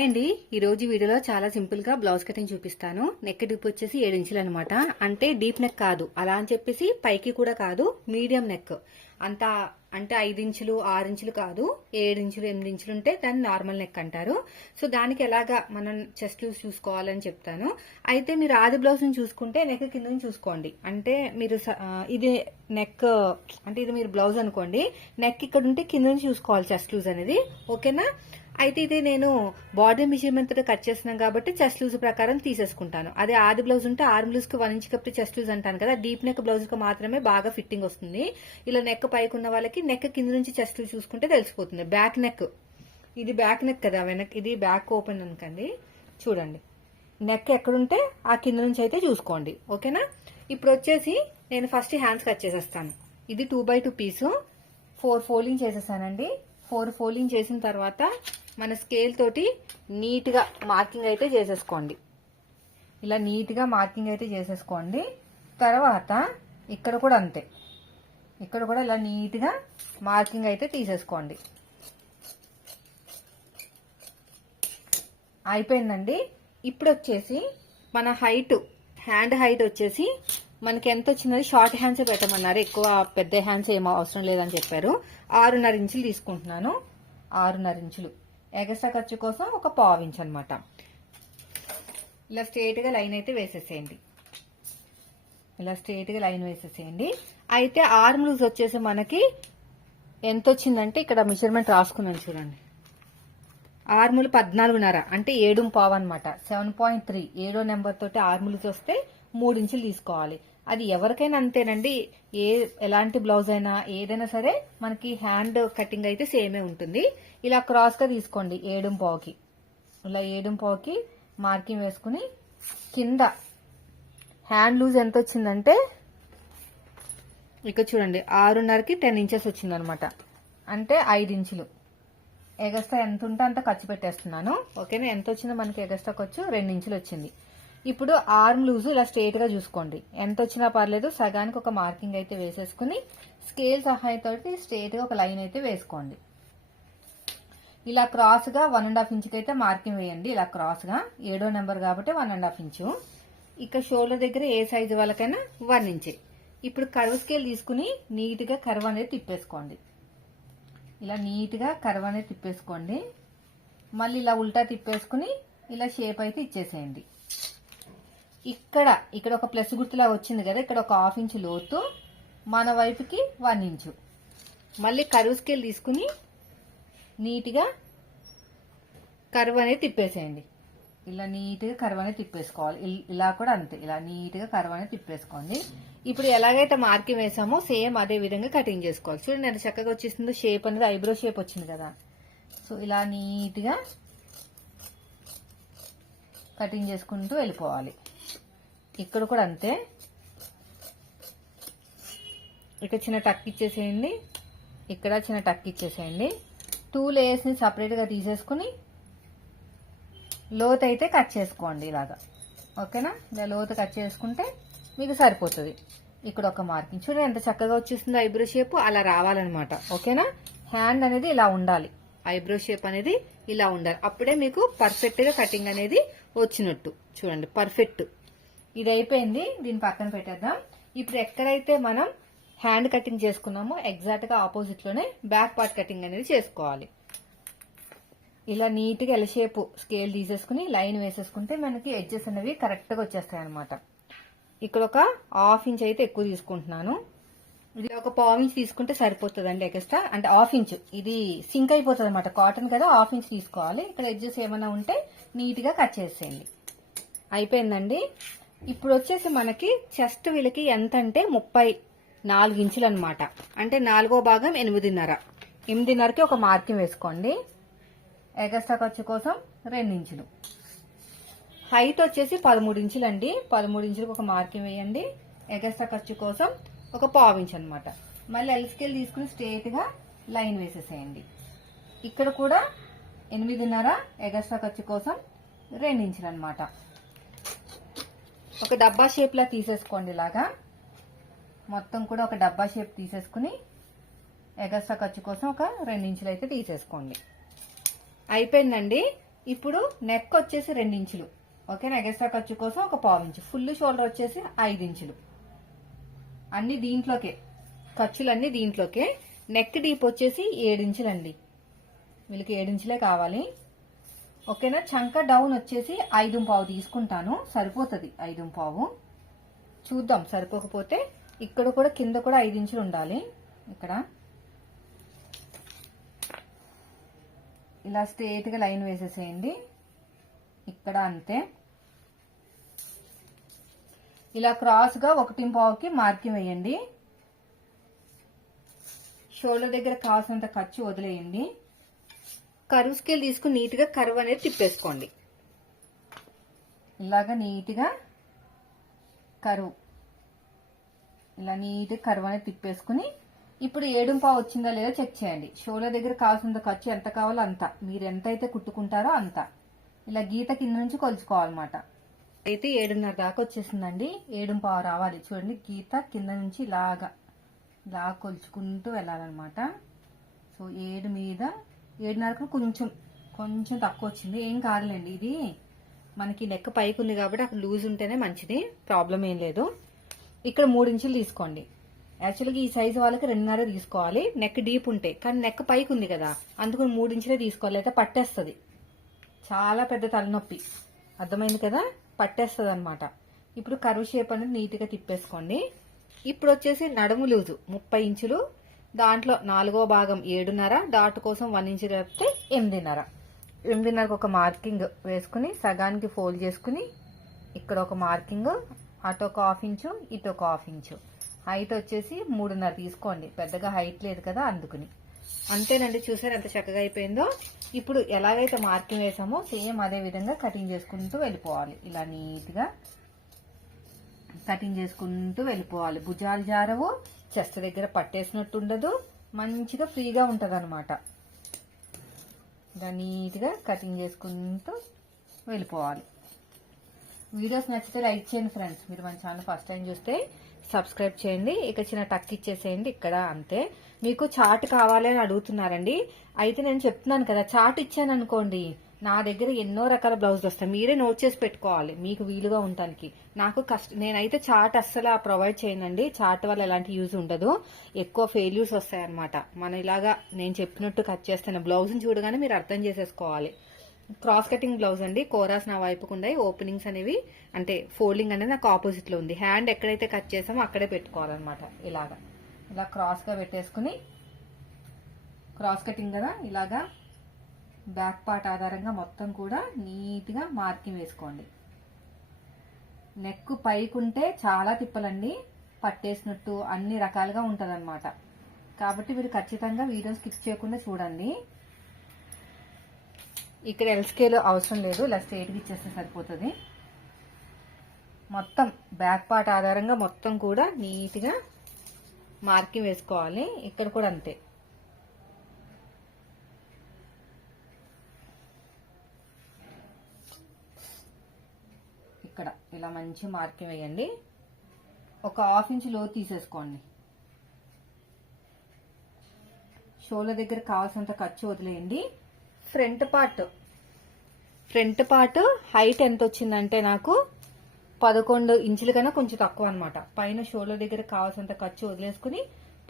Hi అండి ఈరోజు వీడియోలో చాలా సింపుల్గా బ్లౌజ్ కటింగ్ చూపిస్తాను. నెక్ డీప్ వచ్చేసి ఏడు ఇంచులు అనమాట అంటే డీప్ నెక్ కాదు. అలా అని చెప్పేసి పైకి కూడా కాదు. Medium neck. అంత అంటే ఐదు ఇంచులు ఆరు ఇంచులు కాదు. ఏడు ఇంచులు ఎనిమిది ఇంచులు ఉంటే దాన్ని నార్మల్ నెక్ అంటారు. సో దానికి ఎలాగా మనం చెస్ట్ లూజ్ చూసుకోవాలని చెప్తాను. అయితే మీరు ఆది బ్లౌజ్ని చూసుకుంటే నెక్ కింద నుంచి చూసుకోండి. అంటే మీరు స- ఇది నెక్ అంటే ఇది మీరు బ్లౌజ్ అనుకోండి. నెక్ ఇక్కడ ఉంటే కింద నుంచి చూసుకోవాలి చెస్ట్ లూజ్ అనేది. ఓకేనా? అయితే ఇది నేను బాడీ మెజర్మెంట్తో కట్ చేస్తున్నాం కాబట్టి చెస్ట్ లూజ్ ప్రకారం తీసేసుకుంటాను. అదే ఆది బ్లౌజ్ ఉంటే ఆర్మ్ లూజ్కి వన్ ఇంచ్ కప్పితే చెస్ట్ లూజ్ అంటాను కదా. డీప్ నెక్ బ్లౌజ్కి మాత్రమే బాగా ఫిట్టింగ్ వస్తుంది. ఇలా నెక్ పైకి ఉన్న వాళ్ళకి నెక్ కింద నుంచి చెస్ట్ లూజ్ చూసుకుంటే తెలిసిపోతుంది. బ్యాక్ నెక్ ఇది బ్యాక్ నెక్ కదా వెనక్ ఇది బ్యాక్ ఓపెన్ అనుకండి. చూడండి. నెక్ ఎక్కడుంటే ఆ కింద నుంచి అయితే చూసుకోండి. ఓకేనా? ఇప్పుడు వచ్చేసి నేను ఫస్ట్ హ్యాండ్స్ కట్ చేసేస్తాను. ఇది two by two piece four folding చేసేసానండి. ఫోర్ ఫోల్డింగ్ చేసిన తర్వాత మన స్కేల్ తోటి నీట్గా మార్కింగ్ అయితే చేసేసుకోండి. ఇలా నీట్గా మార్కింగ్ అయితే చేసేసుకోండి. తర్వాత ఇక్కడ కూడా అంతే. ఇక్కడ కూడా ఇలా నీట్గా మార్కింగ్ అయితే తీసేసుకోండి. అయిపోయిందండి. ఇప్పుడు వచ్చేసి మన హైట్ హ్యాండ్ హైట్ వచ్చేసి మనకి ఎంత వచ్చిందని షార్ట్ హ్యాండ్సే పెట్టమన్నారు. ఎక్కువ పెద్ద హ్యాండ్స్ ఏమో అవసరం లేదని చెప్పారు. ఆరున్నర ఇంచులు తీసుకుంటున్నాను. ఆరున్నర ఇంచులు. ఎగస్ట్రా ఖర్చు కోసం ఒక పావు అనమాట ఇలా స్ట్రేట్గా లైన్ అయితే వేసేసేయండి. ఇలా స్ట్రేట్గా లైన్ వేసేసేయండి. అయితే ఆర్మ్ లూజ్ వచ్చేసి మనకి ఎంత వచ్చిందంటే ఇక్కడ మెజర్మెంట్ రాసుకున్నాను చూడండి. ఆర్ములు పద్నాలుగున్నర అంటే ఏడు పావు అనమాట సెవెన్ పాయింట్ త్రీ ఏడో నెంబర్ తోటి ఆర్ములు వస్తే మూడు ఇంచులు తీసుకోవాలి. అది ఎవరికైనా అంతేనండి. ఏ ఎలాంటి బ్లౌజ్ అయినా ఏదైనా సరే మనకి హ్యాండ్ కటింగ్ అయితే సేమే ఉంటుంది. ఇలా క్రాస్గా తీసుకోండి ఏడుం పావుకి. ఇలా ఏడుం పావుకి మార్కింగ్ వేసుకుని కింద హ్యాండ్ లూజ్ ఎంత వచ్చిందంటే ఇక్కడ చూడండి ఆరున్నరకి టెన్ ఇంచెస్ వచ్చిందనమాట. అంటే ఐదు ఇంచులు. ఎగస్ట్రా ఎంత ఉంటే అంత ఖర్చు పెట్టేస్తున్నాను. ఓకేనా? ఎంత వచ్చిందో మనకి ఎగస్ట్రా ఖర్చు రెండు ఇంచులు వచ్చింది. ఇప్పుడు ఆర్మ్ లూజ్ ఇలా స్ట్రేట్గా చూసుకోండి. ఎంత వచ్చినా పర్లేదు సగానికి ఒక మార్కింగ్ అయితే వేసేసుకుని స్కేల్ సహాయంతో స్ట్రేట్గా ఒక లైన్ అయితే వేసుకోండి. ఇలా క్రాస్గా వన్ అండ్ హాఫ్ ఇంచుకి అయితే మార్కింగ్ వేయండి. ఇలా క్రాస్గా ఏడో నెంబర్ కాబట్టి వన్ అండ్ హాఫ్ ఇంచు ఇక షోల్డర్ దగ్గర ఏ సైజు వాళ్ళకైనా వన్ ఇంచే ఇప్పుడు కర్వ్ స్కేల్ తీసుకుని నీట్గా కర్వ్ అనేది తిప్పేసుకోండి. ఇలా నీట్గా కర్వ్ అనేది తిప్పేసుకోండి. మళ్ళీ ఇలా ఉల్టా తిప్పేసుకుని ఇలా షేప్ అయితే ఇచ్చేసేయండి. ఇక్కడ ఇక్కడ ఒక ప్లస్ గుర్తులా వచ్చింది కదా ఇక్కడ ఒక హాఫ్ ఇంచు లోతు మన వైపుకి వన్ ఇంచు మళ్ళీ కరువు స్కేల్ తీసుకుని నీట్గా కరువు అనేది తిప్పేసేయండి. ఇలా నీట్గా కరువు అనేది తిప్పేసుకోవాలి. ఇల్- ఇలా కూడా అంతే. ఇలా నీట్గా కరువు అనేది తిప్పేసుకోండి. ఇప్పుడు ఎలాగైతే మార్కింగ్ వేసామో సేమ్ అదే విధంగా కటింగ్ చేసుకోవాలి. చూడండి ఎంత చక్కగా వచ్చేసిందో షేప్ అనేది ఐబ్రో షేప్ వచ్చింది కదా. సో ఇలా నీట్గా కటింగ్ చేసుకుంటూ వెళ్ళిపోవాలి. ఇక్కడ కూడా అంతే. ఇక్కడ చిన్న టక్ ఇచ్చేసేయండి. ఇక్కడ చిన్న టక్ ఇచ్చేసేయండి. టూ లేయర్స్ని సపరేట్గా తీసేసుకుని లోతు అయితే కట్ చేసుకోండి ఇలాగా. ఓకేనా ఇలా లోతు కట్ చేసుకుంటే మీకు సరిపోతుంది. ఇక్కడ ఒక మార్కింగ్ చూడండి ఎంత చక్కగా వచ్చేసిందో ఐబ్రో షేప్ అలా రావాలన్నమాట. ఓకేనా హ్యాండ్ అనేది ఇలా ఉండాలి. ఐబ్రో షేప్ అనేది ఇలా ఉండాలి. అప్పుడే మీకు పర్ఫెక్ట్గా కటింగ్ అనేది వచ్చినట్టు. చూడండి పర్ఫెక్ట్ ఇది అయిపోయింది దీని పక్కన పెట్టేద్దాం. ఇప్పుడు ఎక్కడైతే మనం హ్యాండ్ కటింగ్ చేసుకున్నామో ఎగ్జాక్ట్గా ఆపోజిట్లోనే బ్యాక్ పార్ట్ కటింగ్ అనేది చేసుకోవాలి. ఇలా నీట్గా ఎల్ షేప్ స్కేల్ తీసేసుకుని లైన్ వేసేసుకుంటే మనకి ఎడ్జెస్ అనేవి కరెక్ట్గా వచ్చేస్తాయి అనమాట ఇక్కడ ఒక హాఫ్ ఇంచ్ అయితే ఎక్కువ తీసుకుంటున్నాను. ఇది ఒక పావు ఇంచ్ తీసుకుంటే సరిపోతుందండి ఎక్స్ట్రా అంటే హాఫ్ ఇంచ్ ఇది సింక్ అయిపోతుంది అనమాట కాటన్ కదా హాఫ్ ఇంచ్ తీసుకోవాలి. ఇక్కడ ఎడ్జెస్ ఏమైనా ఉంటే నీట్గా కట్ చేసేయండి. అయిపోయిందండి. ఇప్పుడు వచ్చేసి మనకి చెస్ట్ వీళ్ళకి ఎంత అంటే ముప్పై నాలుగు ఇంచులు అనమాట అంటే నాలుగో భాగం ఎనిమిదిన్నర. ఎనిమిదిన్నరకి ఒక మార్కింగ్ వేసుకోండి. ఎగస్ట్రా ఖర్చు కోసం రెండు ఇంచులు. హైట్ వచ్చేసి పదమూడు ఇంచులు అండి. పదమూడు ఇంచులకు ఒక మార్కింగ్ వేయండి. ఎగస్ట్రా ఖర్చు కోసం ఒక పావు ఇంచు అనమాట మళ్ళీ ఎల్స్కేల్ తీసుకుని స్ట్రేట్గా లైన్ వేసేసేయండి. ఇక్కడ కూడా ఎనిమిదిన్నర ఎగస్ట్రా ఖర్చు కోసం రెండు ఇంచులు అనమాట ఒక డబ్బా షేప్ లా తీసేసుకోండి ఇలాగా. మొత్తం కూడా ఒక డబ్బా షేప్ తీసేసుకుని ఎగస్ట్రా ఖర్చు కోసం ఒక రెండించులు అయితే తీసేసుకోండి. అయిపోయిందండి. ఇప్పుడు నెక్ వచ్చేసి రెండు ఇంచులు. ఓకేనా ఎగస్ట్రా ఖర్చు కోసం ఒక పావు ఇంచు. ఫుల్ షోల్డర్ వచ్చేసి ఐదు ఇంచులు. అన్ని దీంట్లోకే. ఖర్చులన్నీ దీంట్లోకే. నెక్ డీప్ వచ్చేసి ఏడించులండి వీళ్ళకి ఏడించులే కావాలి. ఓకేనా? చంక డౌన్ వచ్చేసి ఐదు పావు తీసుకుంటాను. సరిపోతుంది ఐదు పావు. చూద్దాం సరిపోకపోతే ఇక్కడ కూడా కింద కూడా ఐదు ఇంచులు ఉండాలి. ఇక్కడ. ఇలా స్ట్రేట్గా లైన్ వేసేసేయండి. ఇక్కడ అంతే. ఇలా క్రాస్గా ఒకటి పావుకి మార్కింగ్ వేయండి. షోల్డర్ దగ్గర కావాల్సినంత ఖర్చు వదిలేయండి. కరువు స్కేల్ తీసుకుని నీట్గా కరువు అనేది తిప్పేసుకోండి. ఇలాగా నీట్గా కరువు. ఇలా నీట్గా కరువు అనేది తిప్పేసుకుని ఇప్పుడు ఏడుంపావు వచ్చిందా లేదా చెక్ చేయండి. షోల దగ్గర కావాల్సినంత ఖర్చు ఎంత కావాలో అంత. మీరు ఎంత అయితే కుట్టుకుంటారో అంత. ఇలా గీత కింద నుంచి కొలుచుకోవాలన్నమాట. అయితే ఏడున్నర దాకా వచ్చేసిందండి. ఏడుంపావు రావాలి. చూడండి గీత కింద నుంచి ఇలాగా ఇలా కొలుచుకుంటూ వెళ్ళాలన్నమాట. సో ఏడు మీద ఏడున్నరకు కొంచెం కొంచెం తక్కువ వచ్చింది. ఏం కాదులేండి ఇది మనకి నెక్ పైకి ఉంది కాబట్టి అక్కడ లూజ్ ఉంటేనే మంచిది. ప్రాబ్లం ఏం లేదు. ఇక్కడ మూడు ఇంచులు తీసుకోండి. యాక్చువల్గా ఈ సైజు వాళ్ళకి రెండున్నర తీసుకోవాలి. నెక్ డీప్ ఉంటే కానీ నెక్ పైకి ఉంది కదా అందుకని మూడు ఇంచులే తీసుకోవాలి. అయితే పట్టేస్తుంది. చాలా పెద్ద తలనొప్పి. అర్థమైంది కదా? పట్టేస్తుంది అనమాట ఇప్పుడు కరువు షేప్ అనేది నీట్గా తిప్పేసుకోండి. ఇప్పుడు వచ్చేసి నడుము లూజు ముప్పై ఇంచులు. దాంట్లో నాలుగో భాగం ఏడున్నర డాట్ కోసం వన్ ఇంచ్ కలిపితే ఎనిమిదిన్నర. ఎనిమిదిన్నరకు ఒక మార్కింగ్ వేసుకుని సగానికి ఫోల్డ్ చేసుకుని ఇక్కడ ఒక మార్కింగ్ అటు ఒక హాఫ్ ఇంచు ఇటు ఒక హాఫ్ ఇంచు. హైట్ వచ్చేసి మూడున్నర తీసుకోండి. పెద్దగా హైట్ లేదు కదా అందుకుని. అంతేనండి చూసారు ఎంత చక్కగా అయిపోయిందో? ఇప్పుడు ఎలాగైతే మార్కింగ్ వేసామో సేమ్ అదే విధంగా కటింగ్ చేసుకుంటూ వెళ్ళిపోవాలి. ఇలా నీట్గా కటింగ్ చేసుకుంటూ వెళ్ళిపోవాలి. భుజాలు జారవు చెస్ట్ దగ్గర పట్టేసినట్టు ఉండదు మంచిగా ఫ్రీగా ఉంటుంది అనమాట దాన్ని నీట్గా కటింగ్ చేసుకుంటూ వెళ్ళిపోవాలి. వీడియోస్ నచ్చితే లైక్ చేయండి ఫ్రెండ్స్. మీరు మన ఛానల్ ఫస్ట్ టైం చూస్తే సబ్స్క్రైబ్ చేయండి. ఇక చిన్న టక్ ఇచ్చేసేయండి ఇక్కడ అంతే. మీకు చాట్ కావాలి అని అడుగుతున్నారండి. అయితే నేను చెప్తున్నాను కదా చాట్ ఇచ్చాను అనుకోండి నా దగ్గర ఎన్నో రకాల బ్లౌజులు వస్తాయి. మీరే నోట్ చేసి పెట్టుకోవాలి. మీకు వీలుగా ఉండటానికి. నాకు కష్ట నేనైతే చాట్ అస్సలు ప్రొవైడ్ చేయనండి. చాట్ వల్ల ఎలాంటి యూజ్ ఉండదు. ఎక్కువ ఫెయిల్యూర్స్ వస్తాయన్నమాట. మనం ఇలాగా నేను చెప్పినట్టు కట్ చేస్తాను బ్లౌజ్ని చూడగానే మీరు అర్థం చేసేసుకోవాలి. క్రాస్ కటింగ్ బ్లౌజ్ అండి. కోరాస్ నా వైపుకు ఉన్నాయి. ఓపెనింగ్స్ అనేవి అంటే ఫోల్డింగ్ అనేది నాకు ఆపోజిట్లో ఉంది. హ్యాండ్ ఎక్కడైతే కట్ చేసామో అక్కడే పెట్టుకోవాలన్నమాట. ఇలాగా. ఇలా క్రాస్గా పెట్టేసుకుని క్రాస్ కటింగ్ కదా ఇలాగా బ్యాక్ పార్ట్ ఆధారంగా మొత్తం కూడా నీట్గా మార్కింగ్ వేసుకోండి. నెక్ పైకుంటే చాలా తిప్పలండి. పట్టేసినట్టు అన్ని రకాలుగా ఉంటుందన్నమాట. కాబట్టి మీరు ఖచ్చితంగా వీడియో స్కిప్ చేయకుండా చూడండి. ఇక్కడ ఎల్స్కేల్ అవసరం లేదు. ఇలా స్ట్రైట్గా ఇచ్చేస్తే సరిపోతుంది. మొత్తం బ్యాక్ పార్ట్ ఆధారంగా మొత్తం కూడా నీట్గా మార్కింగ్ వేసుకోవాలి. ఇక్కడ కూడా అంతే. ఇక్కడ ఇలా మంచి మార్కింగ్ వేయండి. ఒక హాఫ్ ఇంచ్లో తీసేసుకోండి. షోల దగ్గర కావాల్సినంత ఖర్చు వదిలేయండి. Front part. Front part height ఎంత వచ్చిందంటే నాకు పదకొండు ఇంచుల కన్నా కొంచెం తక్కువ అనమాట పైన షోల దగ్గర కావాల్సినంత ఖర్చు వదిలేసుకుని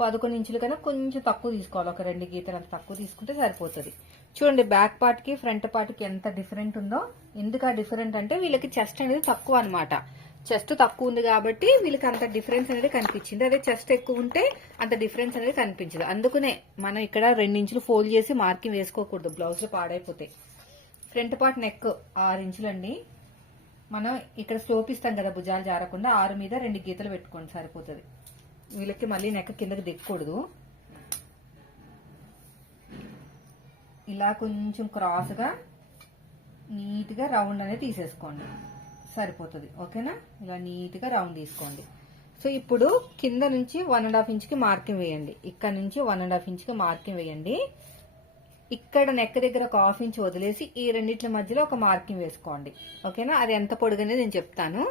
పదకొండు ఇంచుల కన్నా కొంచెం తక్కువ తీసుకోవాలి. ఒక రెండు గీతలు అంత తక్కువ తీసుకుంటే సరిపోతుంది. చూడండి బ్యాక్ పార్ట్కి ఫ్రంట్ పార్ట్కి ఎంత డిఫరెంట్ ఉందో ఎందుకు ఆ డిఫరెంట్ అంటే వీళ్ళకి చెస్ట్ అనేది తక్కువ అనమాట చెస్ట్ తక్కువ ఉంది కాబట్టి వీళ్ళకి అంత డిఫరెన్స్ అనేది కనిపించింది. అదే చెస్ట్ ఎక్కువ ఉంటే అంత డిఫరెన్స్ అనేది కనిపించదు. అందుకనే మనం ఇక్కడ ఇంచులు ఫోల్డ్ చేసి మార్కింగ్ వేసుకోకూడదు. బ్లౌజ్లు పాడైపోతాయి ఫ్రంట్ పార్ట్ నెక్ ఆరు ఇంచులండి. మనం ఇక్కడ స్లోప్ ఇస్తాం కదా భుజాలు జారకుండా ఆరు మీద రెండు గీతలు పెట్టుకోండి సరిపోతుంది. వీళ్ళకి మళ్ళీ నెక్క కిందకి దిక్కకూడదు. ఇలా కొంచెం క్రాస్గా నీట్గా రౌండ్ అనేది తీసేసుకోండి. సరిపోతుంది. ఓకేనా? ఇలా నీట్గా రౌండ్ తీసుకోండి. సో ఇప్పుడు కింద నుంచి వన్ అండ్ హాఫ్ ఇంచ్కి మార్కింగ్ వేయండి. ఇక్కడ నుంచి వన్ అండ్ హాఫ్ ఇంచ్కి మార్కింగ్ వేయండి. ఇక్కడ నెక్ దగ్గర ఒక హాఫ్ ఇంచ్ వదిలేసి ఈ రెండింటి మధ్యలో ఒక మార్కింగ్ వేసుకోండి. ఓకేనా? అది ఎంత పొడుగనే నేను చెప్తాను.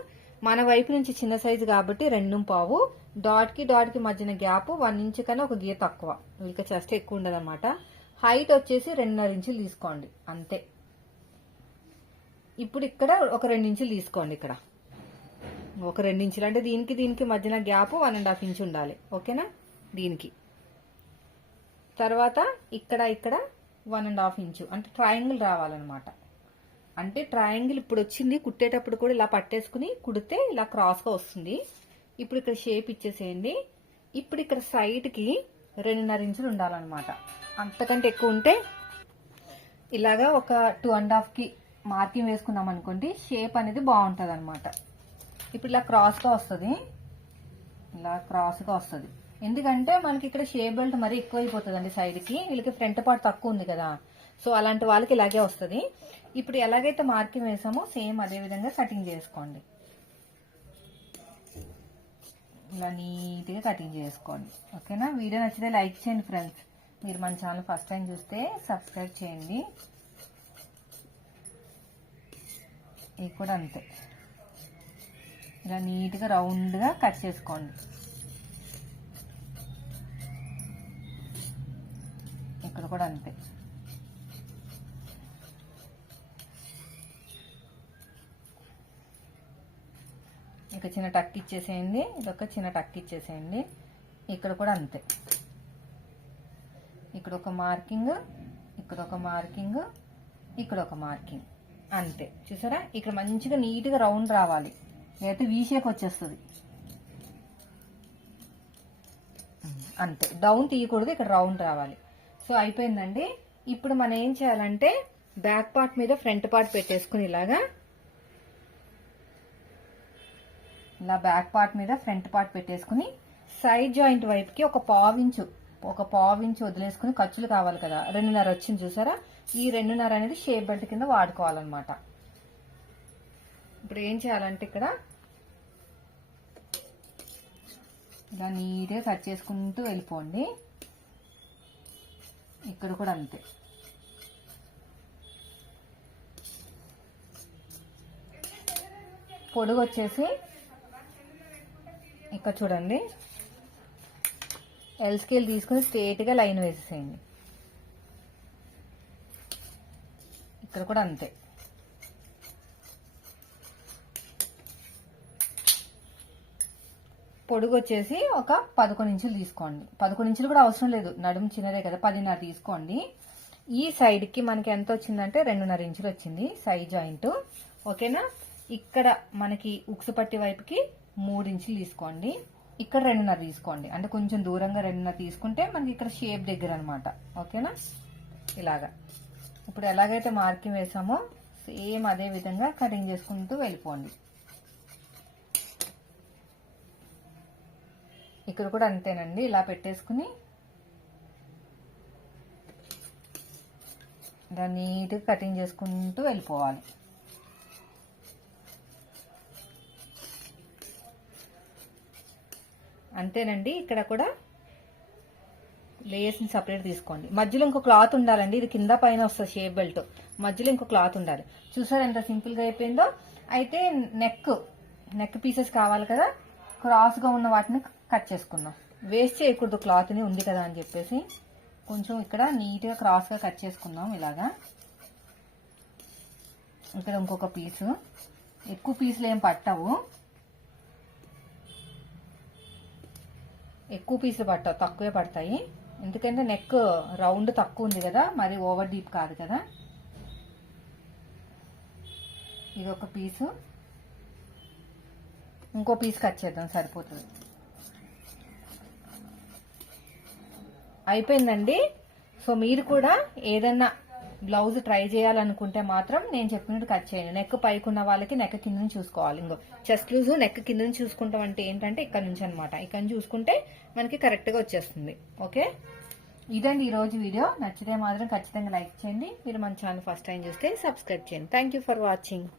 మన వైపు నుంచి చిన్న సైజు కాబట్టి రెండు పావు. డాట్కి డాట్కి మధ్యన గ్యాప్ వన్ ఇంచ్ కన్నా ఒక గీత తక్కువ. ఇక చెస్ట్ ఎక్కువ ఉండదన్నమాట. హైట్ వచ్చేసి రెండున్నర ఇంచులు తీసుకోండి. అంతే. ఇప్పుడు ఇక్కడ ఒక రెండు ఇంచులు తీసుకోండి ఇక్కడ. ఒక రెండు ఇంచులు అంటే దీనికి దీనికి మధ్యన gap one and half inch ఉండాలి. ఓకేనా? దీనికి. తర్వాత ఇక్కడ ఇక్కడ వన్ అండ్ హాఫ్ ఇంచు అంటే ట్రయాంగిల్ రావాలన్నమాట. అంటే ట్రయాంగిల్ ఇప్పుడు వచ్చింది కుట్టేటప్పుడు కూడా ఇలా పట్టేసుకుని కుడితే ఇలా క్రాస్గా వస్తుంది. ఇప్పుడు ఇక్కడ షేప్ ఇచ్చేసేయండి. ఇప్పుడు ఇక్కడ సైడ్కి రెండున్నర ఇంచులు ఉండాలన్నమాట. అంతకంటే ఎక్కువ ఉంటే ఇలాగా ఒక టూ అండ్ హాఫ్కి మార్కింగ్ వేసుకున్నాం అనుకోండి షేప్ అనేది బాగుంటుంది అనమాట ఇప్పుడు ఇలా క్రాస్గా వస్తుంది. ఇలా క్రాస్గా వస్తుంది. ఎందుకంటే మనకి ఇక్కడ షేప్ బెల్ట్ మరీ ఎక్కువ అయిపోతుంది సైడ్కి వీళ్ళకి ఫ్రంట్ పార్ట్ తక్కువ ఉంది కదా. సో అలాంటి వాళ్ళకి ఇలాగే వస్తుంది. ఇప్పుడు ఎలాగైతే మార్కింగ్ వేసామో సేమ్ అదే విధంగా కటింగ్ చేసుకోండి. ఇలా నీట్గా కటింగ్ చేసుకోండి. ఓకేనా? వీడియో నచ్చితే లైక్ చేయండి ఫ్రెండ్స్. మీరు మన ఛానల్ ఫస్ట్ టైం చూస్తే సబ్స్క్రైబ్ చేయండి. ఇది కూడా అంతే. ఇలా నీట్గా రౌండ్గా కట్ చేసుకోండి. ఇక్కడ కూడా అంతే. ఇక చిన్న టక్ ఇచ్చేసేయండి. ఇదొక చిన్న టక్ ఇచ్చేసేయండి. ఇక్కడ కూడా అంతే. ఇక్కడ ఒక మార్కింగ్ ఇక్కడ ఒక మార్కింగ్ ఇక్కడ ఒక మార్కింగ్. అంతే. చూసారా? ఇక్కడ మంచిగా నీట్గా రౌండ్ రావాలి. లేకపోతే వీషేక్ వచ్చేస్తుంది. అంతే. డౌన్ తీయకూడదు ఇక్కడ రౌండ్ రావాలి. సో అయిపోయిందండి. ఇప్పుడు మనం ఏం చేయాలంటే బ్యాక్ పార్ట్ మీద ఫ్రంట్ పార్ట్ పెట్టేసుకుని ఇలాగా ఇలా బ్యాక్ పార్ట్ మీద ఫ్రంట్ పార్ట్ పెట్టేసుకుని సైడ్ జాయింట్ వైపుకి ఒక పావించు ఒక పావించు వదిలేసుకుని ఖర్చులు కావాలి కదా. రెండున్నర వచ్చింది చూసారా? ఈ రెండున్నర అనేది షేప్ బెల్ట్ కింద వాడుకోవాలన్నమాట. ఇప్పుడు ఏం చేయాలంటే ఇక్కడ ఇలా నీట్గా కట్ చేసుకుంటూ వెళ్ళిపోండి. ఇక్కడ కూడా అంతే. పొడుగు వచ్చేసి ఇక్కడ చూడండి. ఎల్ స్కేల్ తీసుకుని స్ట్రేట్గా లైన్ వేసేసేయండి. ఇక్కడ కూడా అంతే. పొడుగు వచ్చేసి ఒక పదకొండు ఇంచులు తీసుకోండి. పదకొండు ఇంచులు కూడా అవసరం లేదు. నడుము చిన్నదే కదా పదిన్నర తీసుకోండి. ఈ సైడ్కి మనకి ఎంత వచ్చిందంటే రెండున్నర ఇంచులు వచ్చింది సైడ్ జాయింట్ ఓకేనా? ఇక్కడ మనకి ఉక్సు పట్టి వైపుకి ఇంచులు తీసుకోండి. ఇక్కడ రెండున్నర తీసుకోండి. అంటే కొంచెం దూరంగా రెండున్నర తీసుకుంటే మనకి ఇక్కడ షేప్ దగ్గర అనమాట ఓకేనా? ఇలాగా. ఇప్పుడు ఎలాగైతే మార్కింగ్ వేసామో సేమ్ అదే విధంగా కటింగ్ చేసుకుంటూ వెళ్ళిపోండి. ఇక్కడ కూడా అంతేనండి. ఇలా పెట్టేసుకుని ఇలా నీట్గా కటింగ్ చేసుకుంటూ వెళ్ళిపోవాలి. అంతేనండి. ఇక్కడ కూడా లేయర్స్ని సపరేట్ తీసుకోండి. మధ్యలో ఇంకో క్లాత్ ఉండాలండి. ఇది కింద పైన వస్తుంది షేప్ బెల్ట్ మధ్యలో ఇంకో క్లాత్ ఉండాలి. చూసారు ఎంత సింపుల్గా అయిపోయిందో? అయితే నెక్ నెక్ పీసెస్ కావాలి కదా. క్రాస్గా ఉన్న వాటిని కట్ చేసుకుందాం. వేస్ట్ చేయకూడదు. క్లాత్ని ఉంది కదా అని చెప్పేసి కొంచెం ఇక్కడ నీట్గా క్రాస్గా కట్ చేసుకుందాం ఇలాగా. ఇక్కడ ఇంకొక పీసు ఎక్కువ పీసులు ఏం పట్టవు. ఎక్కువ పీసులు పట్టవు తక్కువే పడతాయి. ఎందుకంటే నెక్ రౌండ్ తక్కువ ఉంది కదా మరి ఓవర్ డీప్ కాదు కదా. ఇది ఒక పీసు. ఇంకో పీస్ కట్ చేద్దాం సరిపోతుంది. అయిపోయిందండి. సో మీరు కూడా ఏదన్నా బ్లౌజ్ ట్రై చేయాలనుకుంటే మాత్రం నేను చెప్పినట్టు కట్ చేయండి. నెక్ పైకున్న వాళ్ళకి నెక్ కింద నుంచి చూసుకోవాలి. ఇంకో చెస్ట్ లూజ్ నెక్ కింద నుంచి చూసుకుంటాం అంటే ఏంటంటే ఇక్కడ నుంచి అనమాట ఇక్కడ నుంచి చూసుకుంటే మనకి కరెక్ట్గా వచ్చేస్తుంది. ఓకే? ఇదండి ఈరోజు వీడియో. నచ్చితే మాత్రం ఖచ్చితంగా లైక్ చేయండి. మీరు మన ఛానల్ ఫస్ట్ టైం చూస్తే సబ్స్క్రైబ్ చేయండి. Thank for watching